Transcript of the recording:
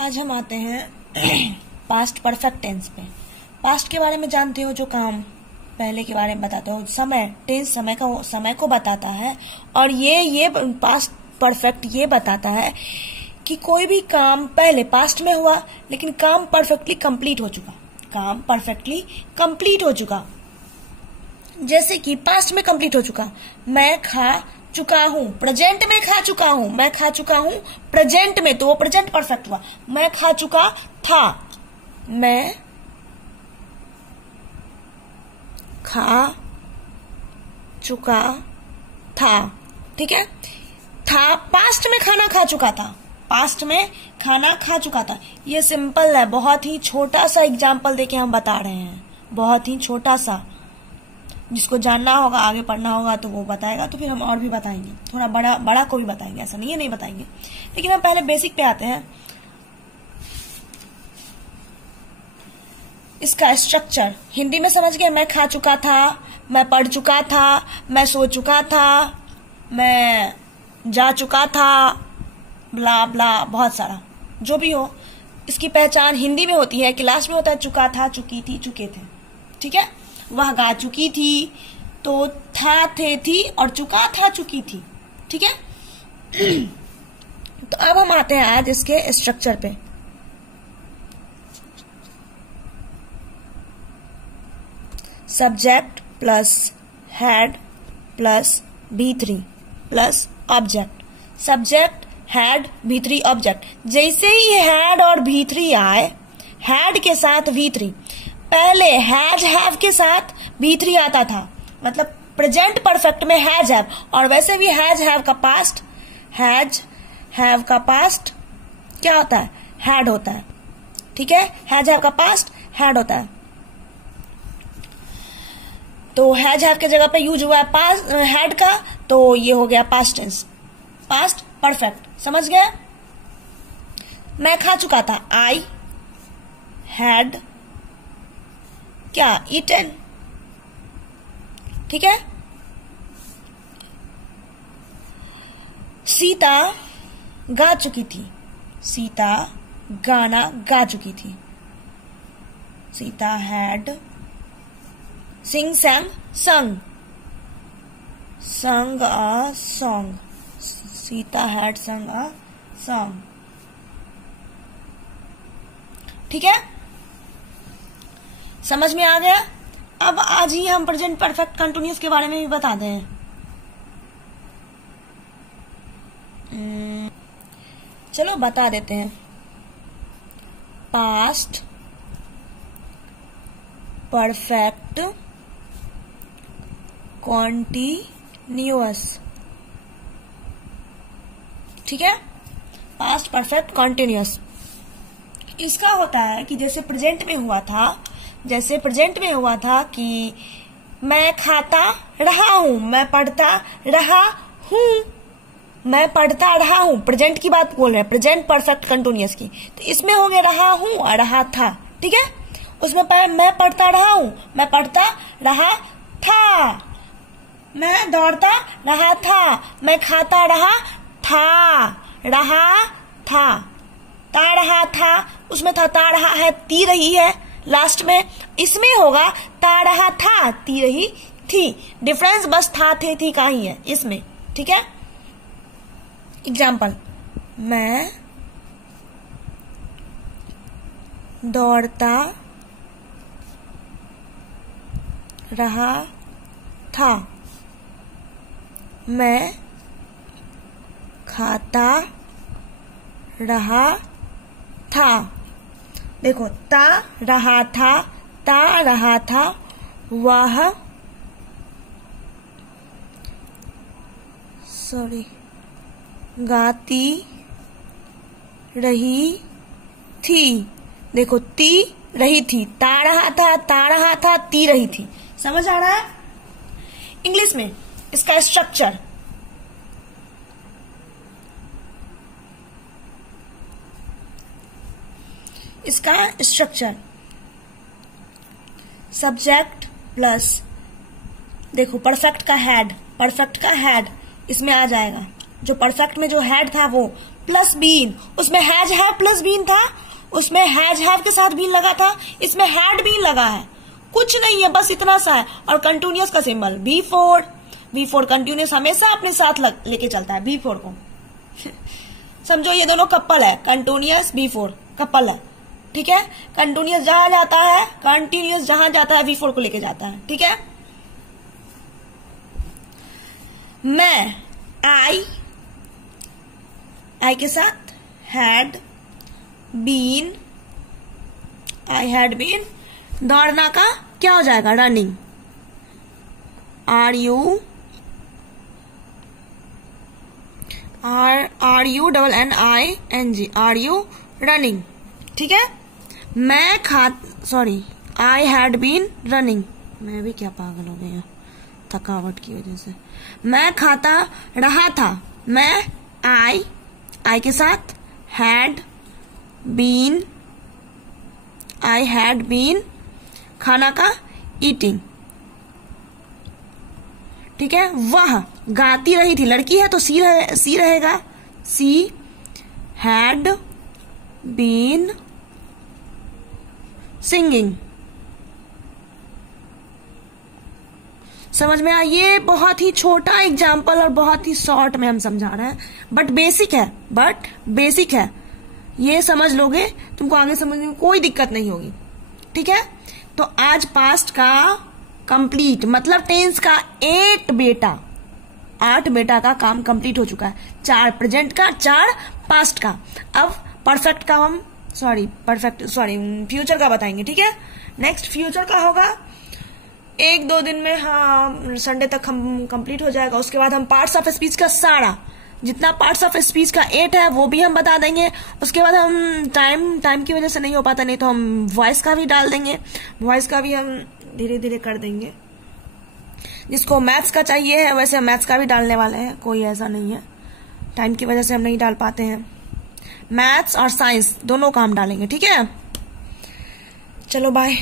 आज हम आते हैं पास्ट परफेक्ट टेंस पे। पास्ट के बारे में जानते हो, जो काम पहले के बारे में बताते हो। समय, टेंस समय को बताता है। और ये पास्ट परफेक्ट ये बताता है कि कोई भी काम पहले पास्ट में हुआ लेकिन काम परफेक्टली कंप्लीट हो चुका। काम परफेक्टली कंप्लीट हो चुका, जैसे कि पास्ट में कंप्लीट हो चुका। मैं खा चुका हूं, प्रेजेंट में खा चुका हूं। मैं खा चुका हूं प्रेजेंट में, तो वो प्रेजेंट परफेक्ट हुआ। मैं खा चुका था, मैं खा चुका था। ठीक है, था पास्ट में खाना खा चुका था, पास्ट में खाना खा चुका था। ये सिंपल है, बहुत ही छोटा सा एग्जाम्पल देके हम बता रहे हैं, बहुत ही छोटा सा। जिसको जानना होगा, आगे पढ़ना होगा तो वो बताएगा, तो फिर हम और भी बताएंगे, थोड़ा बड़ा को भी बताएंगे, ऐसा नहीं है नहीं बताएंगे। लेकिन हम पहले बेसिक पे आते हैं। इसका स्ट्रक्चर हिंदी में समझ गए। मैं खा चुका था, मैं पढ़ चुका था, मैं सो चुका था, मैं जा चुका था, ब्ला ब्ला, बहुत सारा जो भी हो। इसकी पहचान हिंदी में होती है, क्लास में होता है चुका था, चुकी थी, चुके थे। ठीक है, वह गा चुकी थी, तो था, थे, थी, और चुका था, चुकी थी। ठीक है, तो अब हम आते हैं आज इसके स्ट्रक्चर पे। Subject plus had plus V3 plus object. Subject, had, V3, object. जैसे ही हैड और V3 आए, हैड के साथ V3, पहले हैज हैव के साथ V3 आता था, मतलब प्रेजेंट परफेक्ट में हैज हैव। और वैसे भी हैज हैव का पास्ट, हैज हैव का पास्ट क्या होता है? हैड होता है। ठीक है, हैज हैव का पास्ट हैड होता है। तो हैज हैव के जगह पे यूज हुआ है पास्ट हैड का, तो ये हो गया पास्ट टेंस, पास्ट परफेक्ट। समझ गए? मैं खा चुका था, आई हैड क्या? ईटन। ठीक है, सीता गा चुकी थी, सीता गाना गा चुकी थी। Sita had sing sang sung, sung a song, Sita had sung a song। ठीक है, समझ में आ गया? अब आज ही हम प्रेजेंट परफेक्ट कंटिन्यूअस के बारे में भी बता दें। चलो बता देते हैं। Past perfect continuous. ठीक है, पास्ट परफेक्ट कॉन्टिन्यूअस। इसका होता है कि जैसे प्रेजेंट में हुआ था, कि मैं खाता रहा हूं, मैं पढ़ता रहा हूं, मैं पढ़ता रहा हूं। प्रेजेंट की बात बोल रहे हैं, प्रेजेंट परफेक्ट कंटिन्यूअस की। तो इसमें हो गया रहा हूं और रहा था। ठीक है, उसमें मैं पढ़ता रहा हूं, मैं पढ़ता रहा था, मैं दौड़ता रहा था, मैं खाता रहा था, ता रहा था, उसमें था ता रहा है, ती रही है लास्ट में। इसमें होगा ता रहा था, ती रही थी। डिफरेंस बस था, थे, थी का ही है इसमें। ठीक है, एग्जाम्पल, मैं दौड़ता रहा था, मैं खाता रहा था। देखो, ता रहा था, वह गाती रही थी। देखो, ती रही थी, ता रहा था, ती रही थी। समझ आ रहा है? इंग्लिश में इसका स्ट्रक्चर, सब्जेक्ट प्लस, देखो परफेक्ट का हैड इसमें आ जाएगा। जो परफेक्ट में जो हैड था वो प्लस बीन, उसमें हैज हैव प्लस बीन था, उसमें हैज हैव के साथ बीन लगा था, इसमें हैड बीन लगा है, कुछ नहीं है, बस इतना सा है। और कंटिन्यूअस का सिंबल B4, B4 कंटिन्यूअस हमेशा अपने साथ लेके चलता है B4 को। समझो ये दोनों कपल है, कंटिन्यूअस B4 कपल है, ठीक है। कंटिन्यूअस जहां जाता है, कंटिन्यूअस जहां जाता है B4 को लेके जाता है, ठीक है। मैं आई के साथ had been, I had been, दौड़ना का क्या हो जाएगा, running, R U double N I N G, are you running, ठीक है। आई हैड बीन रनिंग, मैं भी क्या पागल हो गई थकावट की वजह से। मैं खाता रहा था, मैं आई के साथ had been, I had been, खाना का ईटिंग, ठीक है। वह गाती रही थी, लड़की है तो सी रहेगा, सी हैड बीन सिंगिंग। समझ में आया? ये बहुत ही छोटा एग्जाम्पल और बहुत ही शॉर्ट में हम समझा रहे हैं, बट बेसिक है, ये समझ लोगे तुमको आगे समझने में कोई दिक्कत नहीं होगी, ठीक है। तो आज पास्ट का कंप्लीट मतलब टेंस का 8 बेटा का काम कंप्लीट हो चुका है, 4 प्रेजेंट का, 4 पास्ट का। अब परफेक्ट का हम फ्यूचर का बताएंगे, ठीक है। नेक्स्ट फ्यूचर का होगा 1-2 दिन में, हाँ संडे तक हम कंप्लीट हो जाएगा। उसके बाद हम पार्ट्स ऑफ स्पीच का सारा जितना पार्ट्स ऑफ स्पीच का 8 है वो भी हम बता देंगे। उसके बाद हम टाइम की वजह से नहीं हो पाता, नहीं तो हम वॉइस का भी डाल देंगे, वॉइस का भी हम धीरे धीरे कर देंगे। जिसको मैथ्स का चाहिए है वैसे मैथ्स का भी डालने वाले हैं, कोई ऐसा नहीं है, टाइम की वजह से हम नहीं डाल पाते हैं। मैथ्स और साइंस दोनों का हम डालेंगे, ठीक है। चलो बाय।